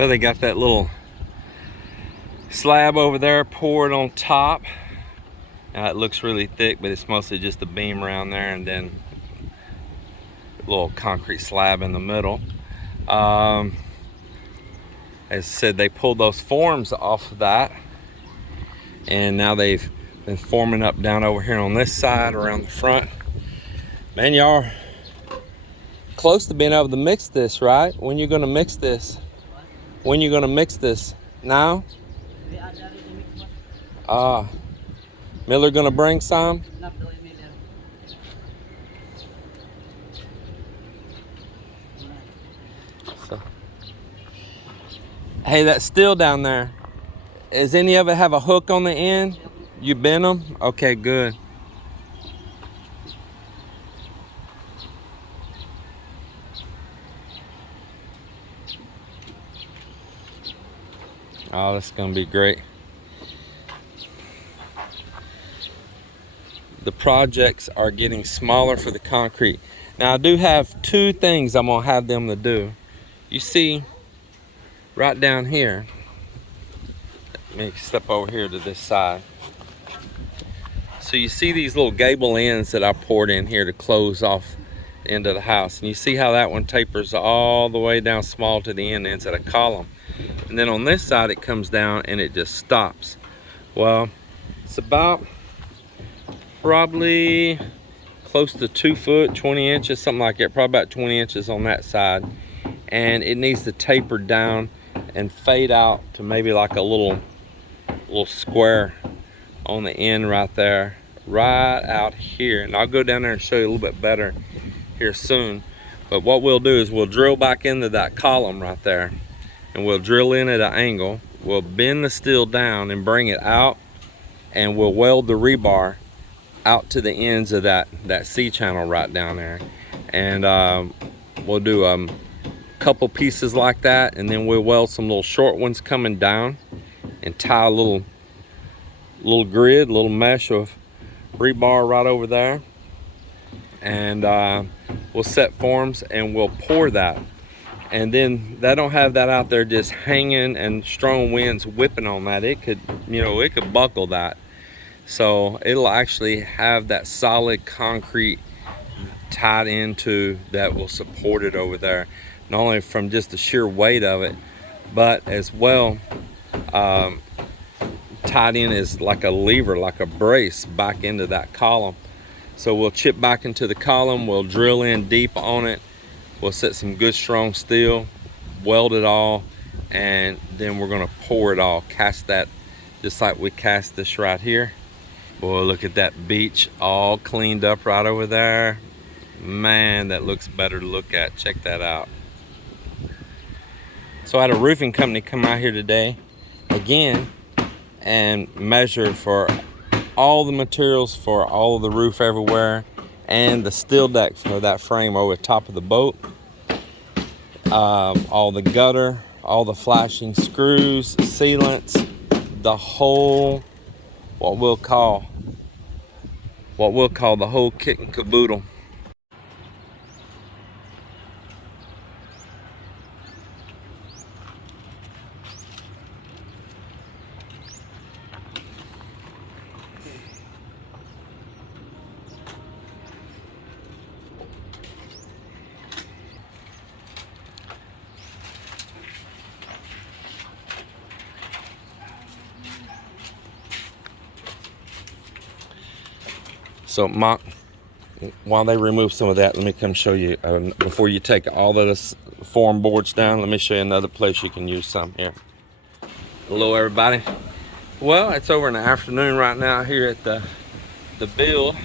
Well, they got that little slab over there poured on top. It looks really thick, but it's mostly just a beam around there and then a little concrete slab in the middle. As I said, they pulled those forms off of that, and now they've been forming up down over here on this side around the front. Man, y'all are close to being able to mix this, right? When you gonna mix this? When you gonna mix this? Now? Miller gonna bring some? So. Hey, that's still down there. Does any of it have a hook on the end? You bent them? Okay, good. Oh, that's gonna be great. The projects are getting smaller for the concrete. Now I do have two things I'm gonna have them to do. You see, right down here, let me step over here to this side. So you see these little gable ends that I poured in here to close off the end of the house. And you see how that one tapers all the way down small to the end, ends at a column. And then on this side it comes down and it just stops. Well, it's about probably close to 2 foot, 20 inches, something like that. Probably about 20 inches on that side. And it needs to taper down and fade out to maybe like a little square on the end right there, right out here. And I'll go down there and show you a little bit better here soon. But what we'll do is we'll drill back into that column right there, and we'll drill in at an angle. We'll bend the steel down and bring it out, and we'll weld the rebar out to the ends of that C-channel right down there. And we'll do a couple pieces like that, and then we'll weld some little short ones coming down and tie a little mesh of rebar right over there. And we'll set forms and we'll pour that. And then they don't have that out there just hanging and strong winds whipping on that. It could, it could buckle that. So it'll actually have that solid concrete tied into that will support it over there. Not only from just the sheer weight of it, but as well tied in as like a lever, like a brace back into that column. So we'll chip back into the column, we'll drill in deep on it, we'll set some good strong steel, weld it all, and then we're gonna pour it all, cast that just like we cast this right here. Boy, look at that beach all cleaned up right over there. Man, that looks better to look at. Check that out. So I had a roofing company come out here today again and measure for all the materials for all of the roof everywhere and the steel deck for that frame over the top of the boat. All the gutter, all the flashing screws, sealants, the whole what we'll call the whole kit and caboodle. So while they remove some of that, let me come show you, before you take all of this form boards down, let me show you another place you can use some here. Hello everybody. Well, it's over in the afternoon right now here at the build,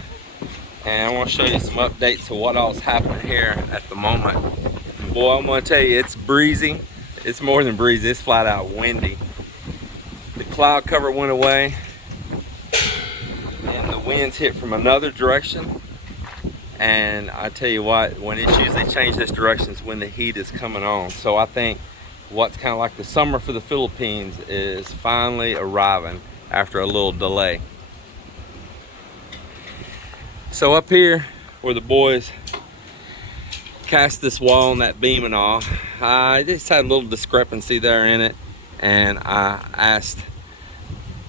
and I want to show you some updates of what all's happening here at the moment. Boy, I'm going to tell you, it's breezy. It's more than breezy, it's flat out windy. The cloud cover went away, and the winds hit from another direction. And I tell you what, when it's usually changed this direction is when the heat is coming on. So I think what's kind of like the summer for the Philippines is finally arriving after a little delay. So up here where the boys cast this wall and that beam and all. I just had a little discrepancy there in it, and I asked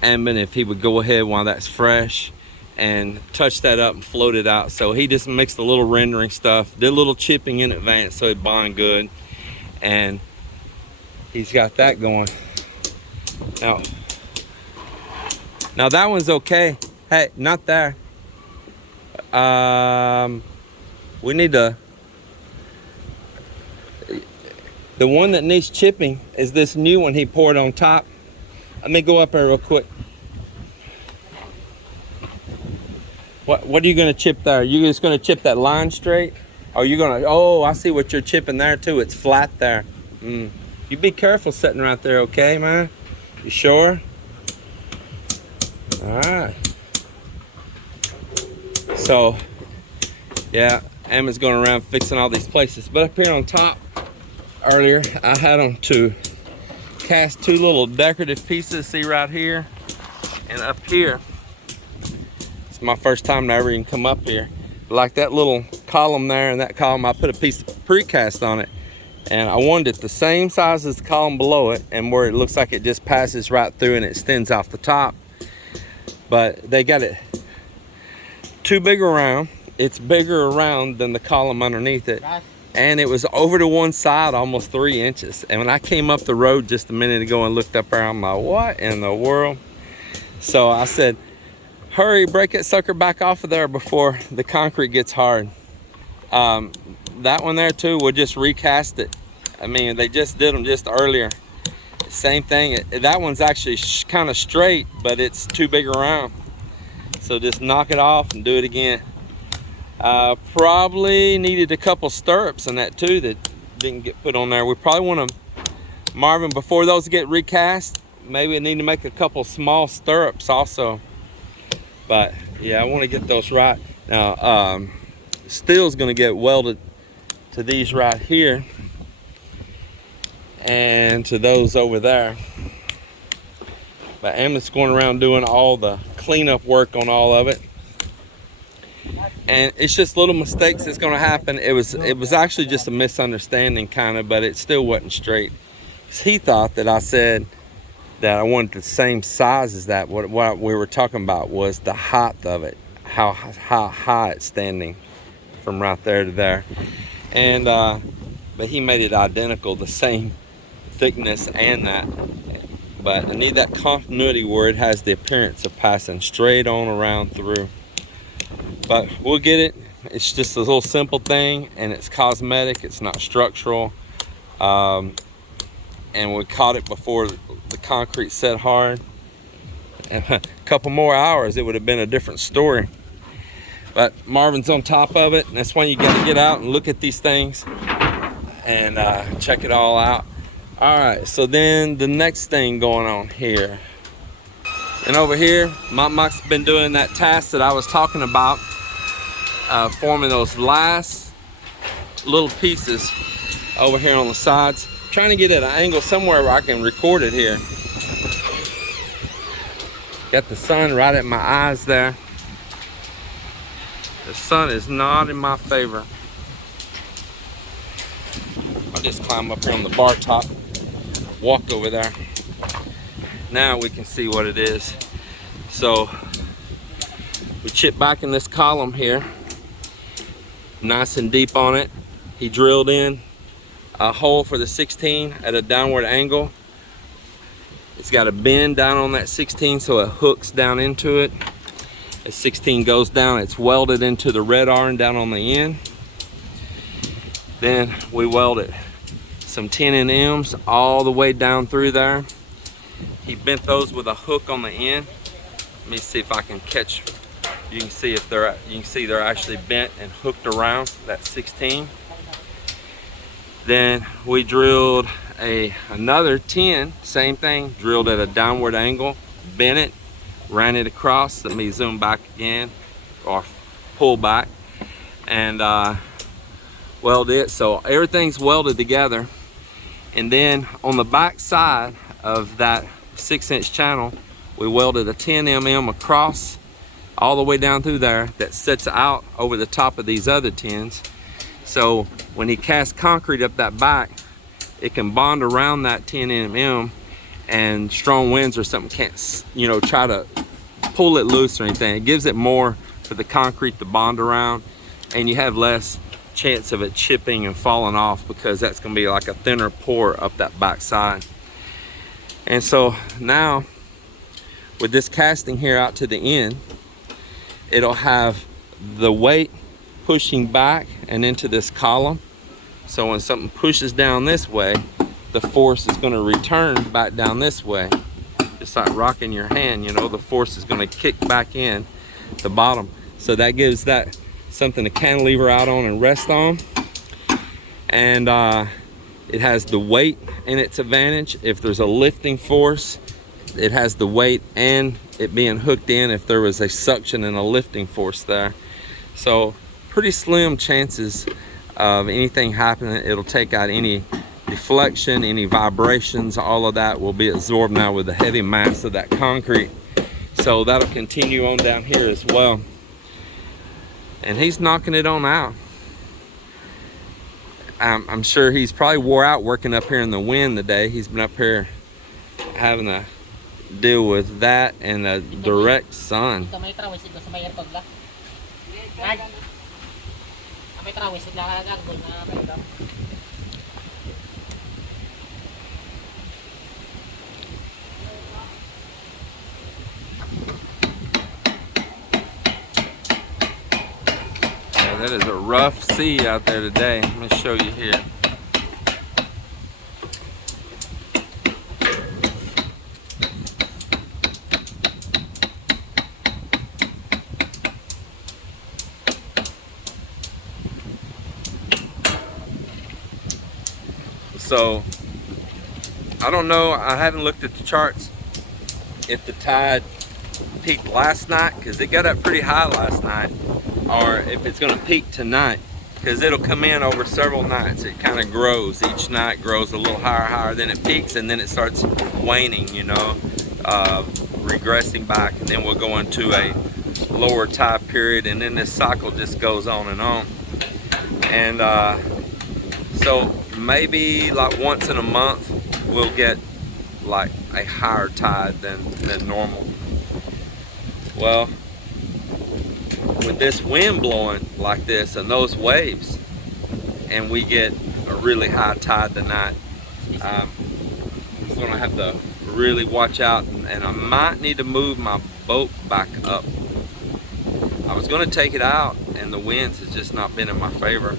Amben if he would go ahead while that's fresh and touch that up and float it out. So he just mixed a little rendering stuff, did a little chipping in advance so it'd bond good, and he's got that going. Now that one's okay. Hey, not there. We need to, the one that needs chipping is this new one he poured on top. Let me go up there real quick. What are you gonna chip there? Are you just gonna chip that line straight? Or are you gonna, oh, I see what you're chipping there too. It's flat there. You be careful sitting right there, okay, man? You sure? All right. So, yeah, Ammen's going around fixing all these places. But up here on top, earlier, I had them to cast two little decorative pieces, see right here, and up here. It's my first time to ever even come up here. Like that little column there and that column, I put a piece of precast on it. And I wanted it the same size as the column below it, and where it looks like it just passes right through and it extends off the top. But they got it too big around. It's bigger around than the column underneath it. And it was over to one side almost 3 inches. And when I came up the road just a minute ago and looked up there, I'm like, what in the world? So I said, hurry, break that sucker back off of there before the concrete gets hard. That one there too, we'll just recast it. I mean, they just did them just earlier. Same thing. That one's actually kind of straight, but it's too big around. So just knock it off and do it again. Probably needed a couple stirrups in that too that didn't get put on there. We probably want to, Marvin, before those get recast, maybe we need to make a couple small stirrups also. But yeah, I want to get those right. Now, steel's going to get welded to these right here and to those over there. But Ammen's going around doing all the cleanup work on all of it. And it's just little mistakes that's going to happen. It was actually just a misunderstanding kind of, but it still wasn't straight. He thought that I said that I wanted the same size as that. What we were talking about was the height of it, how high it's standing from right there to there. And but he made it identical, the same thickness and that. But I need that continuity where it has the appearance of passing straight on around through. But we'll get it. It's just a little simple thing, and it's cosmetic. It's not structural. And we caught it before the concrete set hard. A couple more hours, it would have been a different story. But Marvin's on top of it, and that's why you got to get out and look at these things and check it all out. All right, so then the next thing going on here. And over here, Mike's been doing that task that I was talking about, forming those last little pieces over here on the sides. Trying to get at an angle somewhere where I can record it here. Got the sun right at my eyes there. The sun is not in my favor. I'll just climb up here on the bar top, walk over there. Now we can see what it is. So we chip back in this column here, nice and deep on it. He drilled in a hole for the 16 at a downward angle. It's got a bend down on that 16 so it hooks down into it. The 16 goes down, it's welded into the red iron down on the end. Then we welded some 10Ms all the way down through there. He bent those with a hook on the end. Let me see if I can catch. You can see if they're actually bent and hooked around that 16. Then we drilled another 10, same thing, drilled at a downward angle, bent it, ran it across. Let me zoom back again, or pull back, and weld it. So everything's welded together. And then on the back side of that 6-inch channel, we welded a 10mm across all the way down through there that sets out over the top of these other 10s. So when he casts concrete up that back, it can bond around that 10 mm, and strong winds or something can't, you know, try to pull it loose or anything. It gives it more for the concrete to bond around, and you have less chance of it chipping and falling off, because that's going to be like a thinner pour up that back side. And so now with this casting here out to the end, it'll have the weight pushing back and into this column. So when something pushes down this way, the force is going to return back down this way. Just like rocking your hand, you know, the force is going to kick back in the bottom. So that gives that something to cantilever out on and rest on. And it has the weight in its advantage. If there's a lifting force, it has the weight and it being hooked in if there was a suction and a lifting force there. So pretty slim chances of anything happening. It'll take out any deflection, any vibrations, all of that will be absorbed now with the heavy mass of that concrete. So that'll continue on down here as well. And he's knocking it on out. I'm sure he's probably wore out working up here in the wind today. He's been up here having to deal with that and the direct sun. Yeah, that is a rough sea out there today. Let me show you here. So I don't know, I haven't looked at the charts if the tide peaked last night, because it got up pretty high last night, or if it's going to peak tonight, because it'll come in over several nights. It kind of grows, each night grows a little higher, then it peaks, and then it starts waning, you know, regressing back, and then we'll go into a lower tide period, and then this cycle just goes on and on. And so maybe like once in a month we'll get like a higher tide than normal. Well, with this wind blowing like this and those waves, and we get a really high tide tonight, I'm gonna have to really watch out, and I might need to move my boat back up. I was gonna take it out, and the winds has just not been in my favor.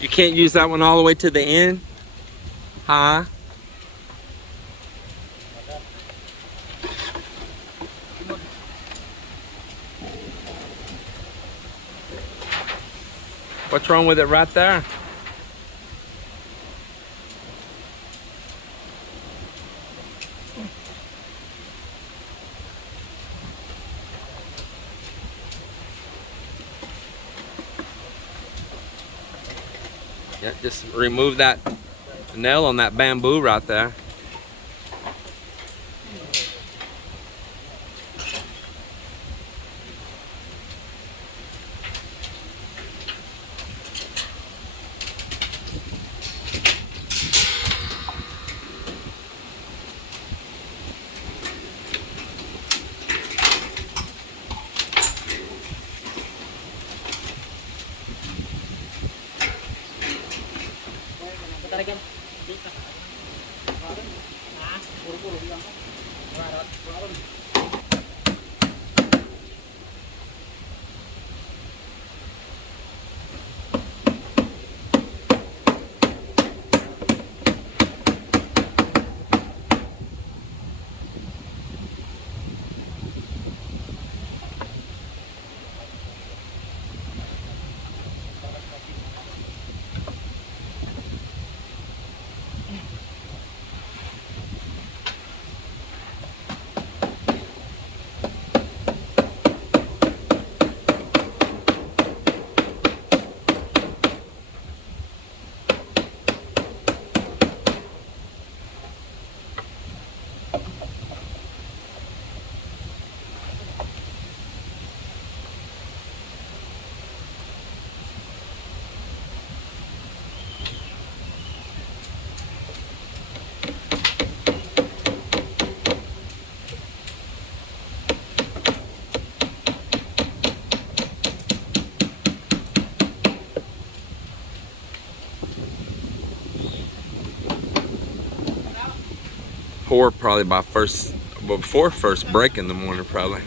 You can't use that one all the way to the end? Huh? What's wrong with it right there? Yeah, just remove that nail on that bamboo right there. Pour probably before first break in the morning, probably.